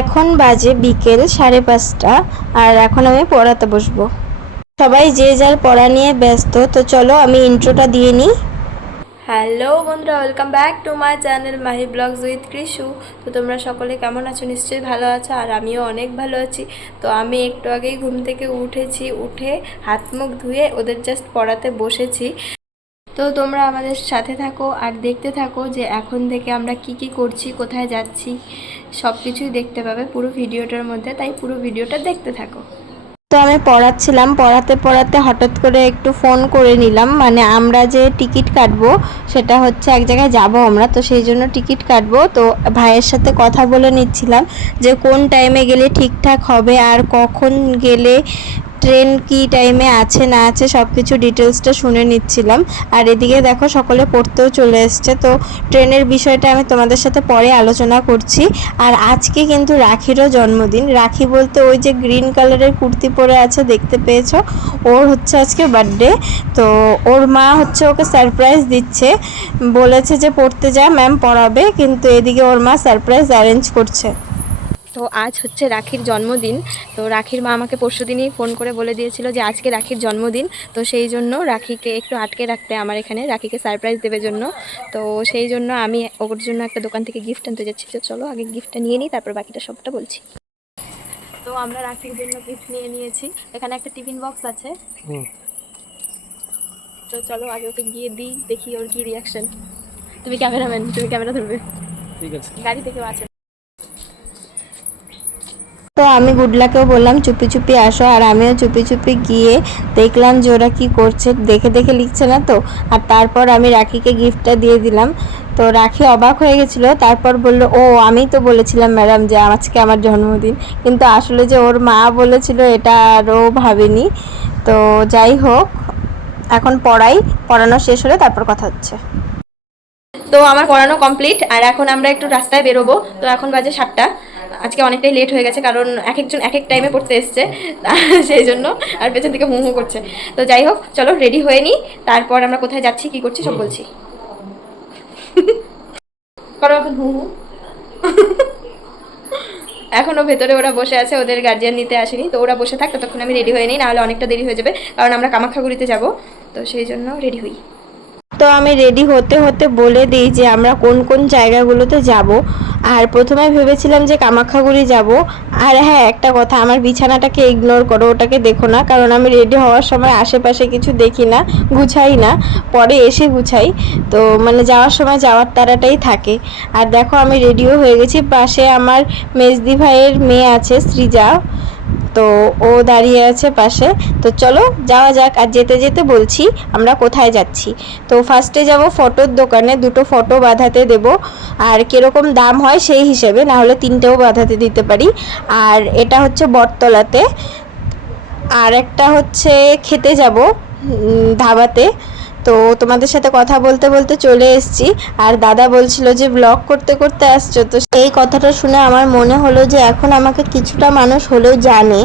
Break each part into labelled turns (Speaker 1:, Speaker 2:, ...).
Speaker 1: এখন বাজে বিকেল সাড়ে পাঁচটা, আর এখন আমি পড়াতে বসবো। সবাই যে যার পড়া নিয়ে ব্যস্ত, তো চলো আমি ইন্ট্রোটা দিয়ে নিই। হ্যালো বন্ধুরা, welcome back to my channel Mahi blogs with Krishu. তো তোমরা সকলে কেমন আছো? নিশ্চয়ই ভালো আছো, আর আমিও অনেক ভালো আছি। তো আমি একটু আগেই ঘুম থেকে উঠেছি, উঠে হাত মুখ ধুয়ে ওদের জাস্ট পড়াতে বসেছি। তো তোমরা আমাদের সাথে থাকো আর দেখতে থাকো যে এখন থেকে আমরা কি কি করছি, কোথায় যাচ্ছি। সব কিছুই দেখতে পাবে পুরো ভিডিওটার মধ্যে, তাই পুরো ভিডিওটা দেখতে থাকো। তো আমি পড়াচ্ছিলাম, পড়াতে পড়াতে হঠাৎ করে একটু ফোন করে নিলাম মানে আমরা যে টিকিট কাটবো সেটা হচ্ছে এক জায়গায় যাব আমরা, তো সেই জন্য টিকিট কাটবো। তো ভাইয়ের সাথে কথা বলে নিচ্ছিলাম যে কোন টাইমে গেলে ঠিকঠাক হবে আর কখন গেলে ট্রেন কি টাইমে আছে, না আছে সব কিছু ডিটেলসটা শুনে নিচ্ছিলাম। আর এদিকে দেখো, সকলে পড়তেও চলে এসছে। তো ট্রেনের বিষয়টা আমি তোমাদের সাথে পরে আলোচনা করছি। আর আজকে কিন্তু রাখিরও জন্মদিন। রাখি বলতে ওই যে গ্রিন কালারের কুর্তি পরে আছে, দেখতে পেয়েছ? ওর হচ্ছে আজকে বার্থডে তো ওর মা হচ্ছে ওকে সারপ্রাইজ দিচ্ছে। বলেছে যে পড়তে যা ম্যাম পড়াবে। কিন্তু এদিকে ওর মা সারপ্রাইজ অ্যারেঞ্জ করছে। তো আজ হচ্ছে রাখির জন্মদিন। তো রাখির মা আমাকে পরশু দিনই ফোন করে বলে দিয়েছিল যে আজকে রাখির জন্মদিন। তো সেই জন্য রাখিকে একটু আটকে রাখতে আমার এখানে রাখিকে সারপ্রাইজ দেবে জন্য। তো সেই জন্য আমি ওর জন্য একটা দোকান থেকে গিফট আনতে যাচ্ছি। তো চলো আগে গিফটটা নিয়ে নিই তারপর বাকিটা সবটা বলছি। তো আমরা রাখির জন্য গিফট নিয়ে নিয়েছি। এখানে একটা টিফিন বক্স আছে। তো চলো আগে ওকে গিয়ে দিই দেখি ওর কি রিয়াকশন তুমি ক্যামেরাম্যান তুমি ক্যামেরা ধরবে।
Speaker 2: ঠিক আছে।
Speaker 1: গাড়ি থেকেও আছে। তো আমি গুডলাকেও বললাম, চুপি চুপি আসো। আর আমিও চুপি চুপি গিয়ে দেখলাম যে ওরা কী করছে, দেখে দেখে লিখছে না তো? আর তারপর আমি রাখিকে গিফটটা দিয়ে দিলাম। তো রাখি অবাক হয়ে গেছিল, তারপর বলল, ও আমি তো বলেছিলাম ম্যাডাম যে আজকে আমার জন্মদিন। কিন্তু আসলে যে ওর মা বলেছিল এটা আরও ভাবিনি। তো যাই হোক, এখন পড়াই, পড়ানো শেষ হলে তারপর কথা হচ্ছে। তো আমার পড়ানো কমপ্লিট, আর এখন আমরা একটু রাস্তায় বেরোবো। তো এখন বাজে সাতটা। আজকে অনেকটাই লেট হয়ে গেছে, কারণ এক একজন এক এক টাইমে পড়তে এসছে, সেই জন্য আর পেছন থেকে হু করছে। তো যাই হোক, চলো রেডি হয়ে নিই, তারপর আমরা কোথায় যাচ্ছি, কি করছি, সব বলছি। করো এখন হু হু। এখনও ভেতরে ওরা বসে আছে, ওদের গার্জিয়ান নিতে আসেনি, তো ওরা বসে থাক, ততক্ষণ আমি রেডি হয়ে নিই, নাহলে অনেকটা দেরি হয়ে যাবে, কারণ আমরা কামাখ্যাগুড়িতে যাব, তো সেই জন্য রেডি হই। তো আমি রেডি হতে হতে বলে দিই যে আমরা কোন কোন জায়গাগুলোতে যাব। আর প্রথমে ভেবেছিলাম যে কামাখ্যাগুড়ি যাব। আর হ্যাঁ একটা কথা, আমার বিছানাটাকে ইগনোর করো, ওটাকে দেখো না, কারণ আমি রেডি হওয়ার সময় আশেপাশে কিছু দেখি না, গুছাই না, পরে এসে গুছাই। তো মানে যাওয়ার সময় যাওয়ার তারাটাই থাকে। আর দেখো, আমি রেডিও হয়ে গেছি। পাশে আমার মেজদি ভাইয়ের মেয়ে আছে, সৃজা। তো ও দাঁড়িয়ে আছে পাশে। তো চলো যাওয়া যাক, আর যেতে যেতে বলছি আমরা কোথায় যাচ্ছি। তো ফার্স্টে যাব ফটোর দোকানে, দুটো ফটো বাঁধাতে দেব। আর কীরকম দাম হয় সেই হিসেবে না হলে তিনটেও বাঁধাতে দিতে পারি। আর এটা হচ্ছে বটতলাতে। আর একটা হচ্ছে খেতে যাব ধাবাতে। তো তোমাদের সাথে কথা বলতে বলতে চলে এসেছি। আর দাদা বলছিল যে ব্লগ করতে করতে আসছো। তো এই কথাটা শুনে আমার মনে হলো যে, এখন আমাকে কিছুটা মানুষ হলেও জানে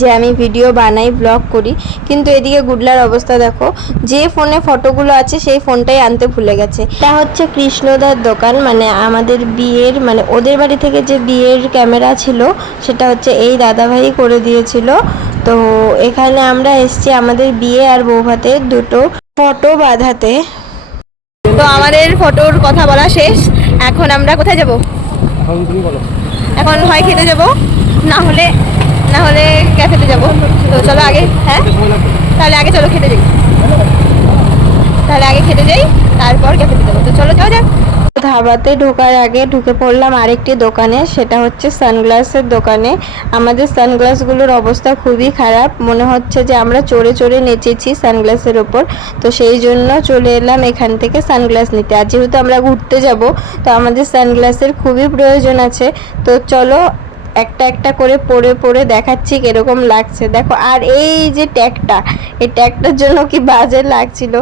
Speaker 1: যে, আমি ভিডিও বানাই ব্লগ করি। কিন্তু এদিকে গুডলার অবস্থা দেখো, যে ফোনে ফটোগুলো আছে, সেই ফোনটাই আনতে ভুলে গেছে। এটা হচ্ছে কৃষ্ণদার দোকান মানে আমাদের বিয়ের মানে ওদের বাড়ি থেকে যে বিয়ের ক্যামেরা ছিল, সেটা হচ্ছে এই দাদাভাই করে দিয়েছিল। তো এখানে আমরা এসেছি আমাদের বিয়ে আর বৌভাতে দুটো। ফটো বাঁধাতে। তো আমাদের ফটোর কথা বলা শেষ। এখন আমরা কোথায় যাব?
Speaker 2: এখন তুমি বলো।
Speaker 1: এখন হয় খেতে যাব? না হলে না হলে ক্যাফেতে যাব। তো চলো আগে হ্যাঁ? তাহলে আগে চলো খেতে যাই। তাহলে আগে খেতে যাই তারপর ক্যাফেতে যাব। তো চলো যাও যাক। ধাবাতে ঢোকার আগে ঢুকে পড়লাম আরেকটি দোকানে, সেটা হচ্ছে সানগ্লাসের দোকানে। আমাদের সানগ্লাসগুলোর অবস্থা খুবই খারাপ। মনে হচ্ছে যে আমরা চড়ে চড়ে নেচেছি সানগ্লাসের ওপর। তো সেই জন্য চলে এলাম এখান থেকে সানগ্লাস নিতে। আর যেহেতু আমরা ঘুরতে যাব, তো আমাদের সানগ্লাসের খুবই প্রয়োজন আছে। তো চলো একটা একটা করে পরে পরে দেখাচ্ছি কীরকম লাগছে। দেখো, আর এই যে ট্যাগটা, এই ট্যাগটার জন্য কি বাজে লাগছিল?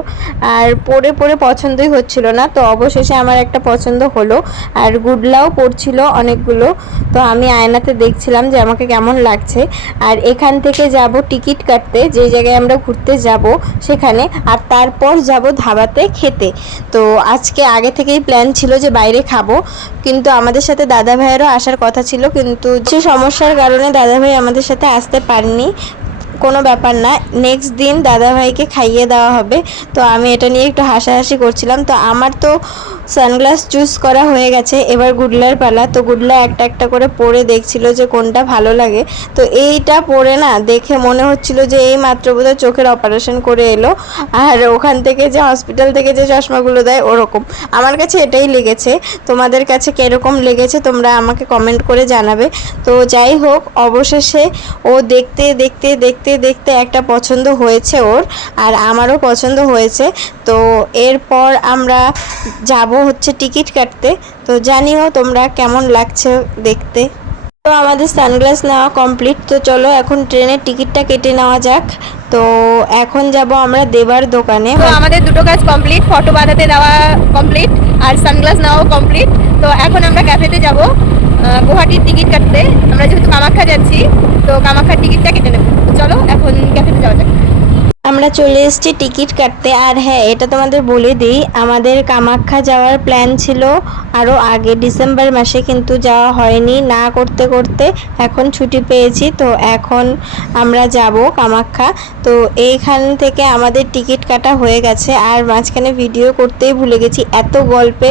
Speaker 1: আর পরে পরে পছন্দই হচ্ছিল না, তো অবশেষে আমার একটা পছন্দ হলো। আর গুডলাও পড়ছিল অনেকগুলো, তো আমি আয়নাতে দেখছিলাম যে আমাকে কেমন লাগছে। আর এখান থেকে যাব টিকিট কাটতে, যে জায়গায় আমরা ঘুরতে যাব সেখানে, আর তারপর যাব ধাবাতে খেতে। তো আজকে আগে থেকেই প্ল্যান ছিল যে বাইরে খাব, কিন্তু আমাদের সাথে দাদা ভাইয়েরও আসার কথা ছিল, কিন্তু যে সমস্যার কারণে দাদাভাই আমাদের সাথে আসতে পারেনি। কোনো ব্যাপার না নেক্সট দিন দাদাভাইকে খাইয়ে দেওয়া হবে। তো আমি এটা নিয়ে একটু হাসাহাসি করছিলাম। তো আমার তো সানগ্লাস চুজ করা হয়ে গেছে। এবার গুডলার পালা। তো গুডলা একটা একটা করে পরে দেখছিল যে কোনটা ভালো লাগে। তো এইটা পরে না দেখে মনে হচ্ছিল যে এই মাত্র বোধহয় চোখের অপারেশন করে এলো। আর ওখান থেকে যে হসপিটাল থেকে যে চশমাগুলো দেয় ওরকম। আমার কাছে এটাই লেগেছে। তোমাদের কাছে কীরকম লেগেছে তোমরা আমাকে কমেন্ট করে জানাবে। তো যাই হোক, অবশেষে ও দেখতে দেখতে দেখতে দেখতে একটা পছন্দ হয়েছে ওর। আর আমারও পছন্দ হয়েছে। তো এরপর আমরা যাব হচ্ছে টিকিট কাটতে। তো জানিও তোমরা কেমন লাগছে দেখতে। তো আমাদের সানগ্লাস নেওয়া কমপ্লিট। তো চলো এখন ট্রেনের টিকিটটা কেটে নেওয়া যাক। তো এখন যাব আমরা দেবার দোকানে।
Speaker 3: তো আমাদের দুটো কাজ কমপ্লিট। ফটো বাঁধাতে দেওয়া কমপ্লিট আর সানগ্লাস নেওয়াও কমপ্লিট। তো এখন আমরা ক্যাফেতে যাব গুয়াহাটির টিকিট কাটতে। আমরা যেহেতু কামাখ্যা যাচ্ছি, তো কামাখ্যার টিকিটটা কেটে নেব। চলো এখন ক্যাফেতে যাওয়া যাক।
Speaker 1: আমরা চলে এসেছি টিকিট কাটতে। আর হ্যাঁ এটা তোমাদের বলে দিই, আমাদের কামাখ্যা যাওয়ার প্ল্যান ছিল আরও আগে ডিসেম্বর মাসে, কিন্তু যাওয়া হয়নি। না করতে করতে এখন ছুটি পেয়েছি, তো এখন আমরা যাব কামাখ্যা। তো এইখান থেকে আমাদের টিকিট কাটা হয়ে গেছে, আর মাঝখানে ভিডিও করতেই ভুলে গেছি। এত গল্পে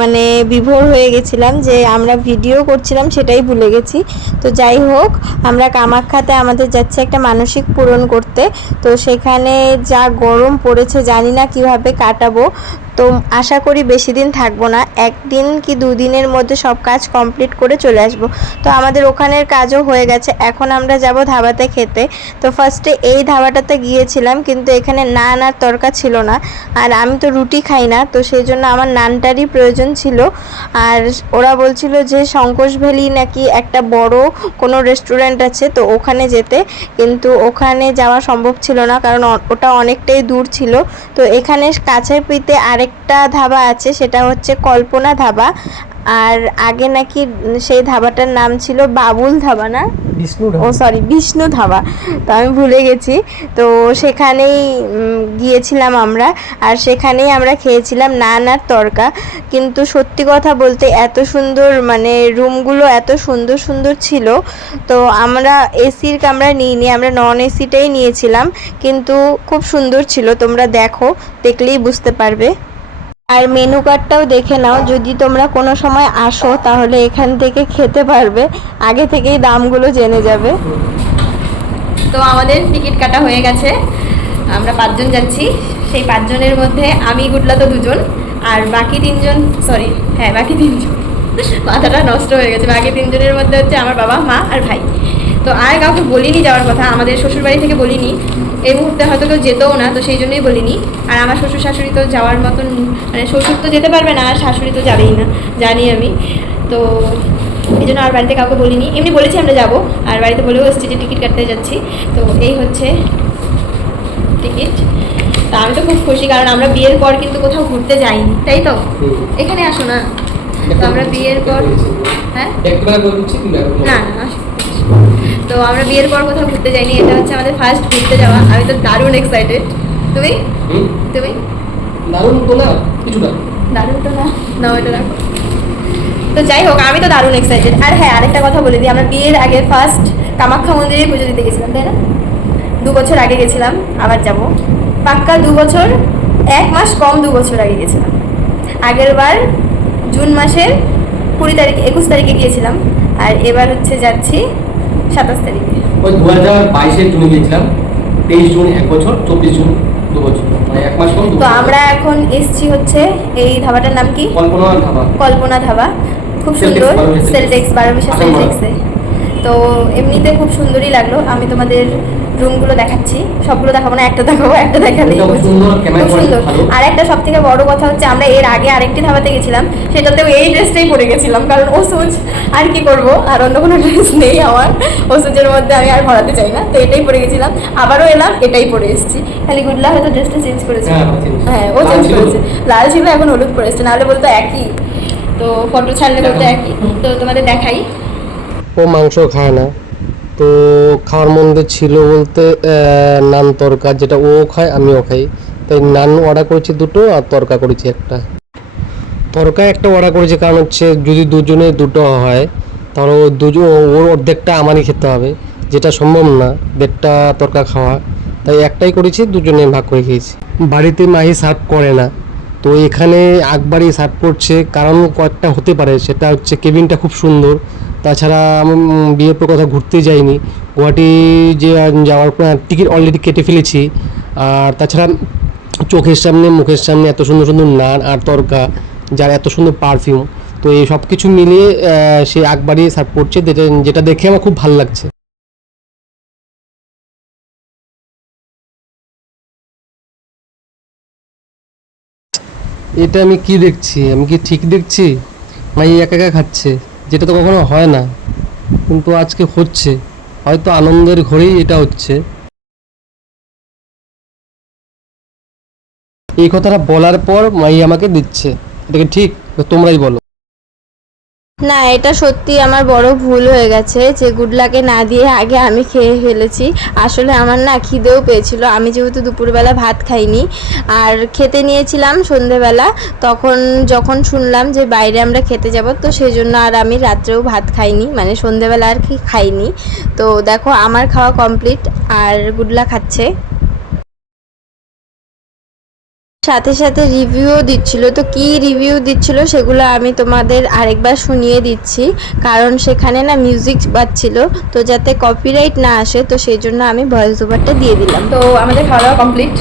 Speaker 1: মানে বিভোর হয়ে গেছিলাম যে আমরা ভিডিও করছিলাম সেটাই ভুলে গেছি। তো যাই হোক, আমরা কামাখ্যাতে আমাদের যাচ্ছে একটা মানসিক পূরণ করতে। তো সেখানে যা গরম পড়েছে জানি না কীভাবে কাটাবো। তো আশা করি বেশি দিন থাকব না। একদিন কি দুদিনের মধ্যে সব কাজ কমপ্লিট করে চলে আসব। তো আমাদের ওখানের কাজও হয়ে গেছে। এখন আমরা যাব ধাবাতে খেতে। তো ফার্স্টে এই ধাবাটাতে গিয়েছিলাম, কিন্তু এখানে নান আর তরকা ছিল না। আর আমি তো রুটি খাই না, তো সেই জন্য আমার নানটারই প্রয়োজন ছিল। আর ওরা বলছিল যে শঙ্কোষ ভ্যালি নাকি একটা বড় কোনো রেস্টুরেন্ট আছে, তো ওখানে যেতে। কিন্তু ওখানে যাওয়া সম্ভব ছিল না, কারণ ওটা অনেকটাই দূর ছিল। তো এখানে কাছের পিতে আরেকটা ধাবা আছে সেটা হচ্ছে কল্পনা ধাবা। আর আগে নাকি সেই ধাবাটার নাম ছিল বাবুল ধাবা না?
Speaker 2: বিষ্ণু
Speaker 1: ও সরি বিষ্ণু ধাবা। তো আমি ভুলে গেছি। তো সেখানেই গিয়েছিলাম আমরা। আর সেখানেই আমরা খেয়েছিলাম নান আর তরকা। কিন্তু সত্যি কথা বলতে এত সুন্দর মানে রুমগুলো এত সুন্দর সুন্দর ছিল। তো আমরা এসির কামরা নিইনি আমরা নন এসিটাই নিয়েছিলাম। কিন্তু খুব সুন্দর ছিল তোমরা দেখো দেখলেই বুঝতে পারবে। আর মেনু কার্ডটাও দেখে নাও। যদি তোমরা কোনো সময় আসো, তাহলে এখান থেকে খেতে পারবে। আগে থেকেই দামগুলো জেনে যাবে।
Speaker 3: তো আমাদের টিকিট কাটা হয়ে গেছে। আমরা পাঁচজন যাচ্ছি। সেই পাঁচজনের মধ্যে আমি গুডলা তো দুজন, আর বাকি তিনজন সরি হ্যাঁ বাকি তিনজন। মাথাটা নষ্ট হয়ে গেছে। বাকি তিনজনের মধ্যে হচ্ছে আমার বাবা, মা আর ভাই। তো আর কাউকে বলিনি যাওয়ার কথা আমাদের শ্বশুরবাড়ি থেকে বলিনি। এই মুহূর্তে হয়তো কেউ যেতেও না তো সেই জন্যই বলিনি। আর আমার শ্বশুর শাশুড়ি তো যাওয়ার মতন মানে শ্বশুর তো যেতে পারবে না আর শাশুড়ি তো যাবেই না জানি আমি। তো এই জন্য আর বাড়িতে কাউকে বলিনি। এমনি বলেছি আমরা যাব আর বাড়িতে বলেও এসেছি যে টিকিট কাটতে যাচ্ছি। তো এই হচ্ছে টিকিট। তা আমি তো খুব খুশি কারণ আমরা বিয়ের পর কিন্তু কোথাও ঘুরতে যাইনি তাই তো? এখানে আসো না। তো আমরা বিয়ের পর হ্যাঁ? না না আসো। তো আমরা বিয়ের পর কোথাও ঘুরতে যাইনি এটা হচ্ছে আমাদের ফার্স্ট ঘুরতে যাওয়া। আমি তো দারুণ এক্সাইটেড তুমি? তুমি?
Speaker 2: দারুণ তো না কিছু না।
Speaker 3: দারুণ তো না? না ওইটা রাখো তো যাই হোক আমি তো দারুণ এক্সাইটেড আর হ্যাঁ আরেকটা কথা বলে দিই আমরা বিয়ের আগে ফার্স্ট কামাখ্যা মন্দিরে পুজো দিতে গেছিলাম তাই না? দু বছর আগে গেছিলাম আবার যাব। পাক্কা দু বছর এক মাস কম দু বছর আগে গেছিলাম। আগের বার জুন মাসের কুড়ি তারিখ একুশ তারিখে গিয়েছিলাম। আর এবার হচ্ছে যাচ্ছি সাতাশ তারিখে।
Speaker 2: ওই দু হাজার বাইশে জুনে গিয়েছিলাম তেইশ জুন এক বছর চব্বিশ জুন দু বছর মানে এক মাস
Speaker 3: তো আমরা এখন এসছি হচ্ছে এই ধাবাটার নাম কি?
Speaker 2: কল্পনা
Speaker 3: ধাবা। খুব সুন্দর। সেলটেক্স বারো বিশা সেলটেক্সে তো এমনিতে খুব সুন্দরই লাগল। আমি তোমাদের রুমগুলো দেখাচ্ছি। সবগুলো দেখাবো না একটা দেখাবো একটা দেখালে
Speaker 2: সুন্দর।
Speaker 3: আর একটা সব থেকে বড় কথা হচ্ছে আমরা এর আগে আরেকটি ধাবাতে গেছিলাম সেটাতেও এই ড্রেসটাই পরে গেছিলাম কারণ ওষুধ আর কি করব? আর অন্য কোনো ড্রেস নেই আমার। ওষুধের মধ্যে আমি আর ভরাতে চাই না তো এটাই পরে গেছিলাম। আবারও এলাম এটাই পরে এসেছি। খালি গুডলা হয়তো ড্রেসটা চেঞ্জ করেছে।
Speaker 2: হ্যাঁ,
Speaker 3: হ্যাঁ ও চেঞ্জ করেছে। লাল ছিল এখন হলুদ পরে এসছে নাহলে বলতো একই। তো ফটো ছাড়লে বলতো একই। তো তোমাদের দেখাই।
Speaker 4: ও মাংস খায় না। তো খাওয়ার মধ্যে ছিল বলতে নান তরকা যেটা ও খায়, আমিও খাই। তাই নান অর্ডার করেছি দুটো আর তরকা করেছি একটা। তরকা একটা অর্ডার করেছি, কারণ হচ্ছে যদি দুজনে দুটো হয়, তাহলে ও দুজন ওর অর্ধেকটা আমারই খেতে হবে, যেটা সম্ভব না, দেড়টা তরকা খাওয়া। তাই একটাই করেছি, দুজনে ভাগ করে খেয়েছি। বাড়িতে মাহি সার্ভ করে না। তো এখানে আকবারই সার্ভ করছে, কারণ কয়েকটা হতে পারে, সেটা হচ্ছে কেবিনটা খুব সুন্দর। তাছাড়া আমি বিয়ের পর ঘুরতে যাইনি। গুয়াহাটি যে যাওয়ার পর টিকিট অলরেডি কেটে ফেলেছি। আর তাছাড়া চোখের সামনে, মুখের সামনে এত সুন্দর সুন্দর নান আর তরকা, যার এত সুন্দর পারফিউম তো এই সব কিছু মিলিয়ে সে আকবারই সার্ভ করছে, যেটা যেটা দেখে আমার খুব ভালো লাগছে। এটা আমি কি দেখছি? আমি কি ঠিক দেখছি? মাই একা একা খাচ্ছে? যেটা তো কখনো হয় না। কিন্তু আজকে হচ্ছে। হয়তো আনন্দের ঘরেই এটা হচ্ছে। এই কথাটা বলার পর মাই আমাকে দিচ্ছে। এটাকে ঠিক তোমরাই বলো।
Speaker 1: না, এটা সত্যি আমার বড় ভুল হয়ে গেছে যে গুডলাকে না দিয়ে আগে আমি খেয়ে ফেলেছি। আসলে আমার না খিদেও পেয়েছিল। আমি যেহেতু দুপুরবেলা ভাত খাইনি, আর খেতে নিয়েছিলাম সন্ধেবেলা, তখন যখন শুনলাম যে বাইরে আমরা খেতে যাব, তো সেই জন্য আর আমি রাত্রেও ভাত খাইনি মানে সন্ধেবেলা আর কি খাইনি। তো দেখো, আমার খাওয়া কমপ্লিট আর গুডলা খাচ্ছে। সাথে সাথে রিভিউও দিচ্ছিল। তো কি রিভিউ দিচ্ছিল সেগুলো আমি তোমাদের আরেকবার শুনিয়ে দিচ্ছি। কারণ সেখানে না মিউজিক বাজছিল তো যাতে কপিরাইট না আসে তো সেই জন্য আমি ভয়েস ওভারটা দিয়ে দিলাম।
Speaker 3: তো আমাদের খাওয়া দাওয়া কমপ্লিট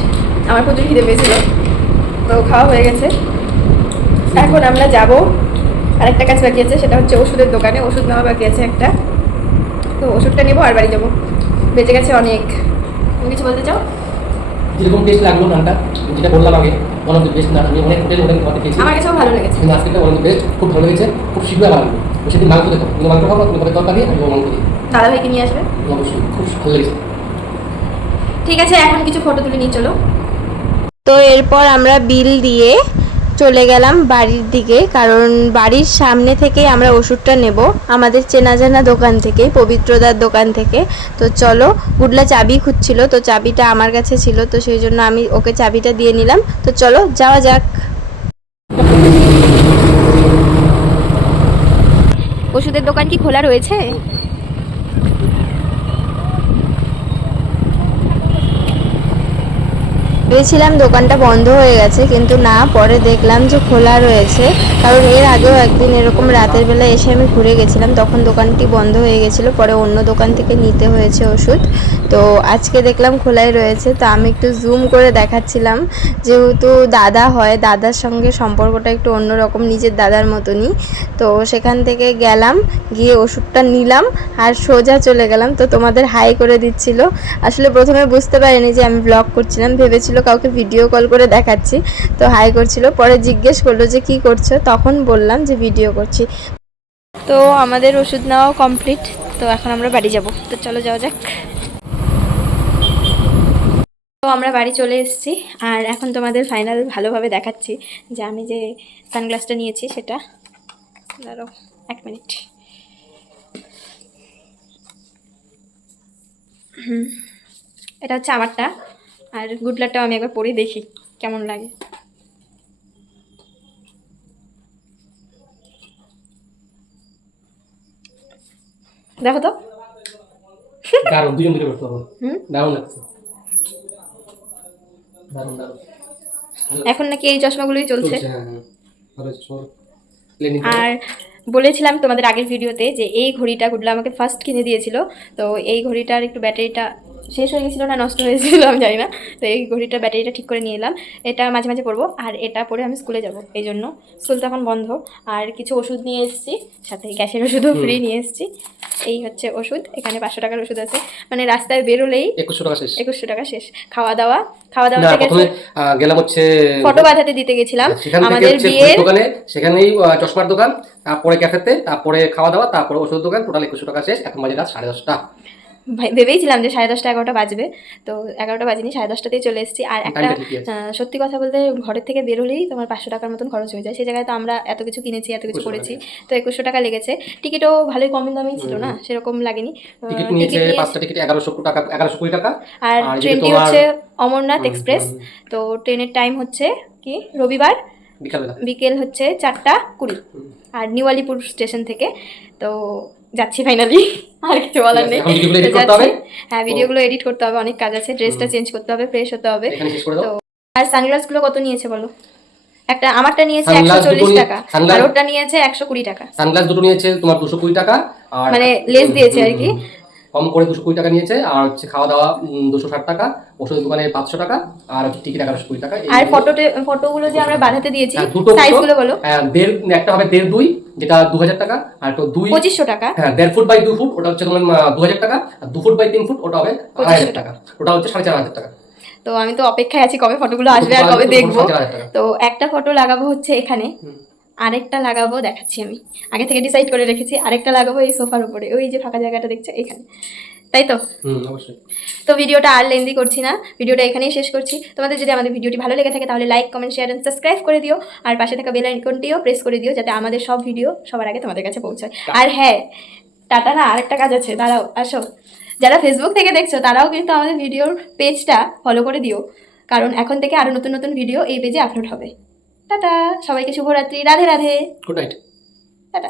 Speaker 3: আমার প্রচুর খিদে পেয়েছিল। তো খাওয়া হয়ে গেছে। এখন আমরা যাব। আরেকটা কাজ বাকি আছে সেটা হচ্ছে ওষুধের দোকানে। ওষুধ নেওয়া বাকি আছে একটা। তো ওষুধটা নেব আর বাড়ি যাব। বেঁচে গেছে অনেক। তুমি কিছু বলতে চাও?
Speaker 2: যেরকম টেস্ট লাগল নানটা? যেটা বললাম আগে one of the best naan. আমি অনেক হোটেল অনেক খাওয়াতে খেয়েছি।
Speaker 3: আমার কাছেও ভালো লেগেছে।
Speaker 2: কিন্তু আজকে ওয়ান অফ দ্য বেস্ট খুব ভালো লেগেছে খুব শীঘ্রই লাগল লাগবে সেদিন মাংস দেখো তুমি মাংস খাব তুমি পরে তরকারি আমি মাংস দিই।
Speaker 3: দাদা ভাইকে নিয়ে আসবে?
Speaker 2: অবশ্যই খুব ভালো লেগেছে।
Speaker 3: ঠিক আছে এখন কিছু ফটো তুলে নিয়ে চলো।
Speaker 1: তো এরপর আমরা বিল দিয়ে চলে গেলাম বাড়ির দিকে, কারণ বাড়ির সামনে থেকেই আমরা ওষুধটা নেব। আমাদের চেনা জানা দোকান থেকে পবিত্রদার দোকান থেকে। তো চলো, গুডলা চাবি খুঁজছিল, তো চাবিটা আমার কাছে ছিল, তো সেই জন্য আমি ওকে চাবিটা দিয়ে নিলাম। তো চলো, যাওয়া যাক।
Speaker 3: ওষুধের দোকান কি খোলা রয়েছে?
Speaker 1: ভেবেছিলাম দোকানটা বন্ধ হয়ে গেছে, কিন্তু না, পরে দেখলাম যে খোলা রয়েছে। কারণ এর আগেও একদিন এরকম রাতের বেলা এসে আমি ঘুরে গেছিলাম, তখন দোকানটি বন্ধ হয়ে গেছিল, পরে অন্য দোকান থেকে নিতে হয়েছে ওষুধ। তো আজকে দেখলাম খোলাই রয়েছে, তো আমি একটু জুম করে দেখাচ্ছিলাম। যেহেতু দাদা হয়, দাদার সঙ্গে সম্পর্কটা একটু অন্যরকম, নিজের দাদার মতনই। তো সেখান থেকে গেলাম, গিয়ে ওষুধটা নিলাম, আর সোজা চলে গেলাম। তো তোমাদের হাই করে দিচ্ছিল। আসলে প্রথমে বুঝতে পারিনি যে আমি ব্লগ করছিলাম, ভেবেছিল কাউকে ভিডিও কল করে দেখাচ্ছি। তো হাই করছিল পরে জিজ্ঞেস করল যে, কি করছ? তখন বললাম যে ভিডিও করছি। তো আমাদের ওষুধ নেওয়াও কমপ্লিট তো এখন আমরা বাড়ি যাব। তো চলো যাওয়া যাক। তো আমরা বাড়ি চলে এসেছি। আর এখন তোমাদের ফাইনাল ভালোভাবে দেখাচ্ছি যে, আমি যে সানগ্লাসটা নিয়েছি সেটা। দাঁড়াও, এক মিনিট এটা হচ্ছে আমারটা। আর গুডলারটাও আমি একবার পরে দেখি কেমন লাগে। দেখো তো।
Speaker 2: দারুণ দুজন দুটো করতে হবে। দারুণ লাগছে। দারুণ দারুণ।
Speaker 3: এখন নাকি এই চশমাগুলোই চলছে।
Speaker 2: চলছে হ্যাঁ হ্যাঁ।
Speaker 3: আর বলেছিলাম তোমাদের আগের ভিডিওতে যে এই ঘড়িটা গুডলা আমাকে ফার্স্ট কিনে দিয়েছিল। তো এই ঘড়িটার একটু ব্যাটারিটা শেষ হয়ে গেছিল না নষ্ট হয়েছিল আমি জানি না। তো এই ঘড়িটার ব্যাটারিটা ঠিক করে নিয়ে এলাম। এটা মাঝে মাঝে পরবো আর এটা পরে আমি স্কুলে যাব এই জন্য। স্কুল তো এখন বন্ধ আর কিছু ওষুধ নিয়ে এসেছি সাথে গ্যাসের ওষুধও ফ্রি নিয়ে এসেছি। এই হচ্ছে ওষুধ এখানে পাঁচশো টাকার ওষুধ আছে। মানে রাস্তায় বেরোলেই
Speaker 2: একুশশো টাকা শেষ।
Speaker 3: একুশশো টাকা শেষ। খাওয়া দাওয়া খাওয়া দাওয়া
Speaker 2: প্রথমে গেলাম হচ্ছে
Speaker 3: ফটো বাঁধাতে দিতে গেছিলাম। আমাদের বিয়ের
Speaker 2: দোকানে সেখানেই চশমার দোকান তারপরে ক্যাফেতে তারপরে খাওয়া দাওয়া তারপরে ওষুধ দোকান টোটাল একুশশো টাকা শেষ এখন বাজে রাত সাড়ে দশটা।
Speaker 3: ভেবেইছিলাম যে সাড়ে দশটা এগারোটা বাজবে। তো এগারোটা বাজেনি সাড়ে দশটাতেই চলে এসেছি। আর একটা সত্যি কথা বলতে ঘরের থেকে বেরোলেই তোমার পাঁচশো টাকার মতন খরচ হয়ে যায়। সেই জায়গায় তো আমরা এত কিছু কিনেছি এত কিছু করেছি তো একুশশো টাকা লেগেছে। টিকিটও ভালোই কম দামেই ছিল না? সেরকম লাগেনি। আর ট্রেনটি হচ্ছে অমরনাথ এক্সপ্রেস। তো ট্রেনের টাইম হচ্ছে কি? রবিবার? বিকেল হচ্ছে চারটা কুড়ি। আর নিউ আলিপুর স্টেশন থেকে। তো যাচ্ছি ফাইনালি আর কিছু বলার নেই। হ্যাঁ ভিডিওগুলো এডিট করতে হবে অনেক কাজ আছে। ড্রেসটা চেঞ্জ করতে হবে ফ্রেশ হতে হবে। তো আর সানগ্লাসগুলো কত নিয়েছে বলো? একটা আমারটা নিয়েছে একশো চল্লিশ টাকা আর ওটা নিয়েছে একশো কুড়ি টাকা।
Speaker 2: সানগ্লাস দুটো নিয়েছে তোমার দুশো কুড়ি টাকা
Speaker 3: মানে লেস দিয়েছে আর কি।
Speaker 2: কম করে দুশো কুড়ি টাকা নিয়েছে আর হচ্ছে খাওয়া দাওয়া দুশো ষাট টাকা ওষুধের দোকানে পাঁচশো টাকা আর হচ্ছে টিকিট এগারোশো কুড়ি টাকা
Speaker 3: আর ফটোতে ফটোগুলো যে আমরা বাঁধাতে দিয়েছি
Speaker 2: হ্যাঁ, দুটো
Speaker 3: সাইজগুলো বলো।
Speaker 2: হ্যাঁ, দেড় একটা হবে দেড় দুই যেটা দু হাজার টাকা আর তো দুই
Speaker 3: পঁচিশশো টাকা।
Speaker 2: হ্যাঁ দেড় ফুট বাই দু ফুট ওটা হচ্ছে তোমার দু হাজার টাকা আর দু ফুট বাই তিন ফুট ওটা হবে আড়াই হাজার টাকা। ওটা হচ্ছে সাড়ে চার হাজার টাকা।
Speaker 3: তো আমি তো অপেক্ষায় আছি কবে ফটোগুলো আসবে আর কবে দেখব। তো একটা ফটো লাগাবো হচ্ছে এখানে। আরেকটা লাগাবো দেখাচ্ছি আমি। আগে থেকে ডিসাইড করে রেখেছি আরেকটা লাগাবো এই সোফার উপরে ওই যে ফাঁকা জায়গাটা দেখছ এখানে। তাই তো?
Speaker 2: অবশ্যই।
Speaker 3: তো ভিডিওটা আর লেন্দি করছি না ভিডিওটা এখানেই শেষ করছি। তোমাদের যদি আমাদের ভিডিওটি ভালো লেগে থাকে তাহলে like comment share and subscribe করে দিও। আর পাশে থাকা বেল আইকনটিও প্রেস করে দিও যাতে আমাদের সব ভিডিও সবার আগে তোমাদের কাছে পৌঁছায়। আর হ্যাঁ টাটা না আরেকটা কাজ আছে দাঁড়াও আসো। যারা ফেসবুক থেকে দেখছ তারাও কিন্তু আমাদের ভিডিওর পেজটা ফলো করে দিও। কারণ এখন থেকে আরও নতুন নতুন ভিডিও এই পেজে আপলোড হবে। টাটা সবাইকে শুভরাত্রি Radhe Radhe.
Speaker 2: Good night tata.